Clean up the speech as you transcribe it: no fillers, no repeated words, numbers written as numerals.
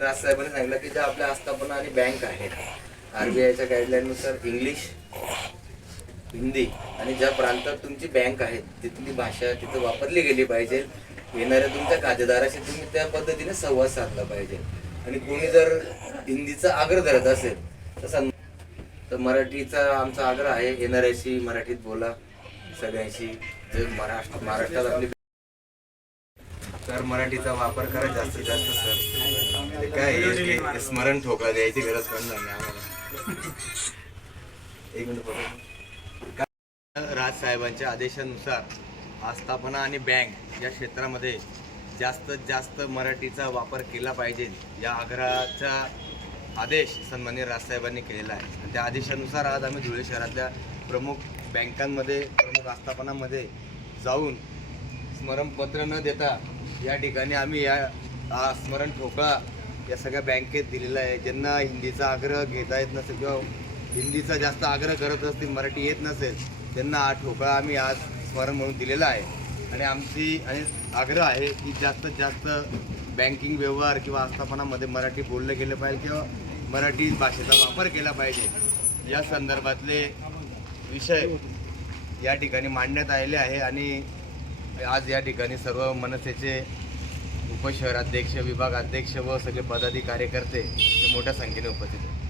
राजसाहेबांनी सांगितलं की ज्या आपल्या आस्थापना आणि बँक आहेत आरबीआयच्या गाईडलाईननुसार इंग्लिश, हिंदी आणि ज्या प्रांतात तुमची बँक आहे तिथली भाषा तिथं वापरली गेली पाहिजे. येणाऱ्या तुमच्या खातेदाराशी तुम्ही त्या पद्धतीने संवाद साधला पाहिजे. आणि कोणी जर हिंदीचा आग्रह धरत असेल तर मराठीचा आमचा आग्रह आहे, येणाऱ्याशी मराठीत बोला सगळ्यांशी. जर महाराष्ट्रात आपली तर मराठीचा वापर करा जास्तीत जास्त सर. ते काय स्मरण ठोका द्यायची गरज पडणार नाही आम्हाला. एक मिनिट. राजसाहेबांच्या आदेशानुसार आस्थापना आणि बँक या क्षेत्रामध्ये जास्तीत जास्त मराठीचा वापर केला पाहिजे या आग्रहाचा आदेश सन्माननीय राजसाहेबांनी केलेला आहे. आणि त्या आदेशानुसार आज आम्ही धुळे शहरातल्या प्रमुख बँकांमध्ये, प्रमुख आस्थापनांमध्ये जाऊन स्मरणपत्र न देता या ठिकाणी आम्ही या स्मरण ठोकळा या सगळ्या बँकेत दिलेला आहे. ज्यांना हिंदीचा आग्रह घेता येत नसेल किंवा हिंदीचा जास्त आग्रह करत असतील, मराठी येत नसेल, त्यांना हा ठोकळा आम्ही आज स्मरण म्हणून दिलेला आहे. आणि आमची आग्रह आहे की जास्तीत जास्त बँकिंग व्यवहार किंवा आस्थापनामध्ये मराठी बोललं गेलं पाहिजे किंवा मराठी भाषेचा वापर केला पाहिजे. या संदर्भातले विषय या ठिकाणी मांडण्यात आलेले आहे. आणि आज या ठिकाणी सर्व मनसेचे उपशहराध्यक्ष, विभागाध्यक्ष व सगळे पदाधिकारी कार्यकर्ते मोठ्या संख्येने उपस्थित आहेत.